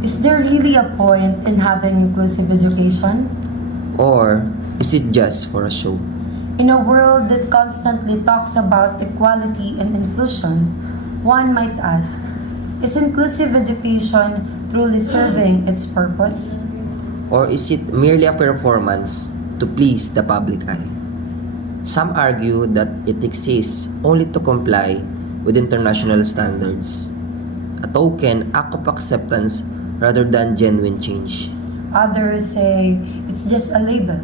Is there really a point in having inclusive education? Or is it just for a show? In a world that constantly talks about equality and inclusion, one might ask, is inclusive education truly serving its purpose? Or is it merely a performance to please the public eye? Some argue that it exists only to comply with international standards, a token act of acceptance rather than genuine change. Others say it's just a label,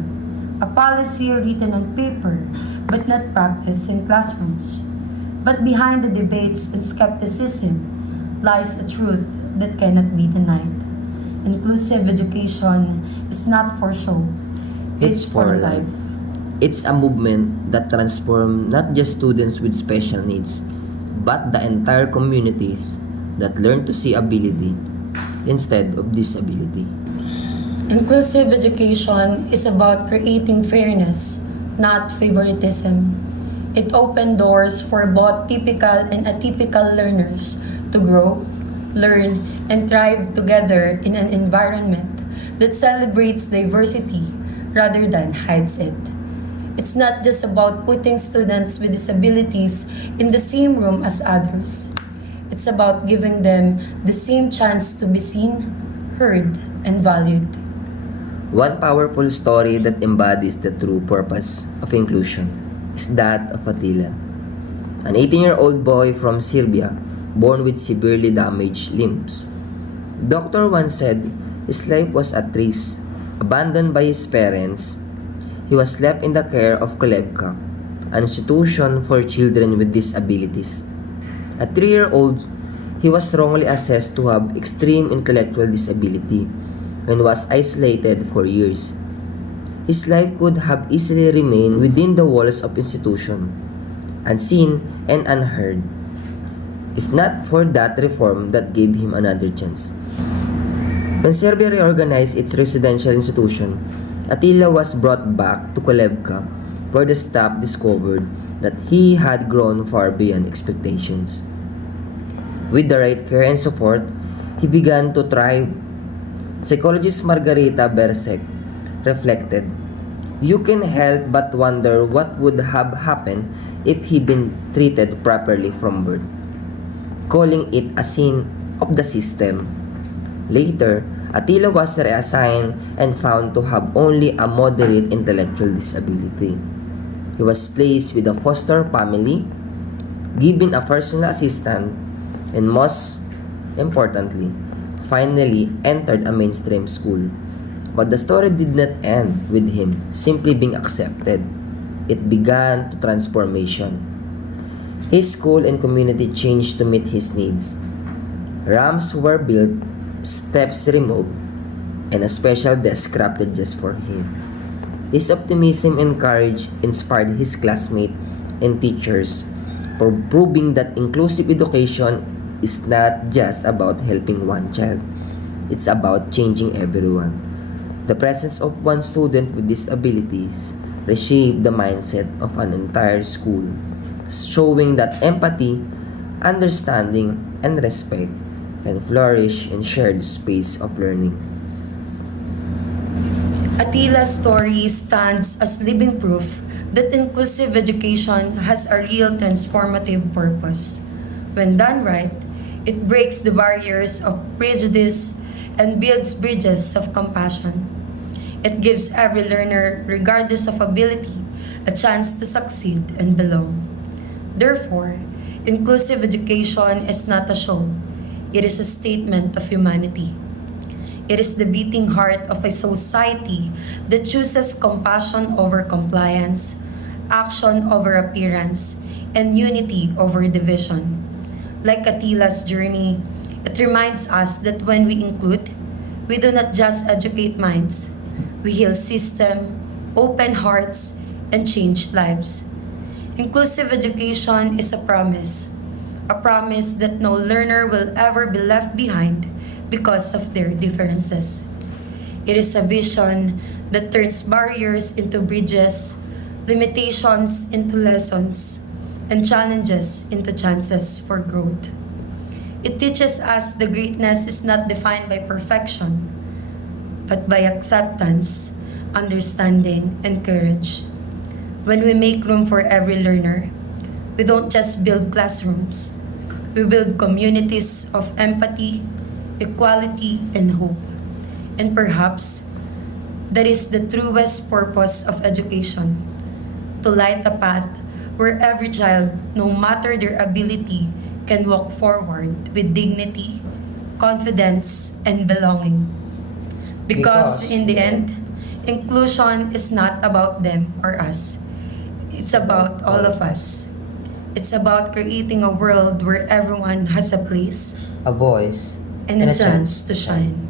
a policy written on paper but not practiced in classrooms. But behind the debates and skepticism lies a truth that cannot be denied. Inclusive education is not for show, it's for life. It's a movement that transforms not just students with special needs, but the entire communities that learn to see ability instead of disability. Inclusive education is about creating fairness, not favoritism. It opened doors for both typical and atypical learners to grow, learn, and thrive together in an environment that celebrates diversity rather than hides it. It's not just about putting students with disabilities in the same room as others. It's about giving them the same chance to be seen, heard, and valued. One powerful story that embodies the true purpose of inclusion is that of Atila, an 18-year-old boy from Serbia born with severely damaged limbs. Doctor once said his life was at risk. Abandoned by his parents, he was left in the care of Kolevka, an institution for children with disabilities. At 3-year-old, he was wrongly assessed to have extreme intellectual disability and was isolated for years. His life could have easily remained within the walls of institution, unseen and unheard, if not for that reform that gave him another chance. When Serbia reorganized its residential institution, Atila was brought back to Kolevka, where the staff discovered that he had grown far beyond expectations. With the right care and support, he began to thrive. Psychologist Margarita Bersek reflected, "You can help but wonder what would have happened if he'd been treated properly from birth," calling it a sin of the system. Later, Atila was reassigned and found to have only a moderate intellectual disability. He was placed with a foster family, given a personal assistant, and most importantly, finally entered a mainstream school. But the story did not end with him simply being accepted. It began to transformation. His school and community changed to meet his needs. Ramps were built, steps removed, and a special desk crafted just for him. His optimism and courage inspired his classmates and teachers for proving that inclusive education is not just about helping one child. It's about changing everyone. The presence of one student with disabilities reshaped the mindset of an entire school, showing that empathy, understanding, and respect can flourish in shared space of learning. Atila's story stands as living proof that inclusive education has a real transformative purpose. When done right, it breaks the barriers of prejudice and builds bridges of compassion. It gives every learner, regardless of ability, a chance to succeed and belong. Therefore, inclusive education is not a show. It is a statement of humanity. It is the beating heart of a society that chooses compassion over compliance, action over appearance, and unity over division. Like Atila's journey, it reminds us that when we include, we do not just educate minds, we heal systems, open hearts, and change lives. Inclusive education is a promise that no learner will ever be left behind because of their differences. It is a vision that turns barriers into bridges, limitations into lessons, and challenges into chances for growth. It teaches us the greatness is not defined by perfection, but by acceptance, understanding, and courage. When we make room for every learner, we don't just build classrooms, we build communities of empathy, equality, and hope. And perhaps that is the truest purpose of education, to light a path where every child, no matter their ability, can walk forward with dignity, confidence, and belonging. Because in the end, inclusion is not about them or us. It's about all of us. It's about creating a world where everyone has a place a voice, and a chance to shine.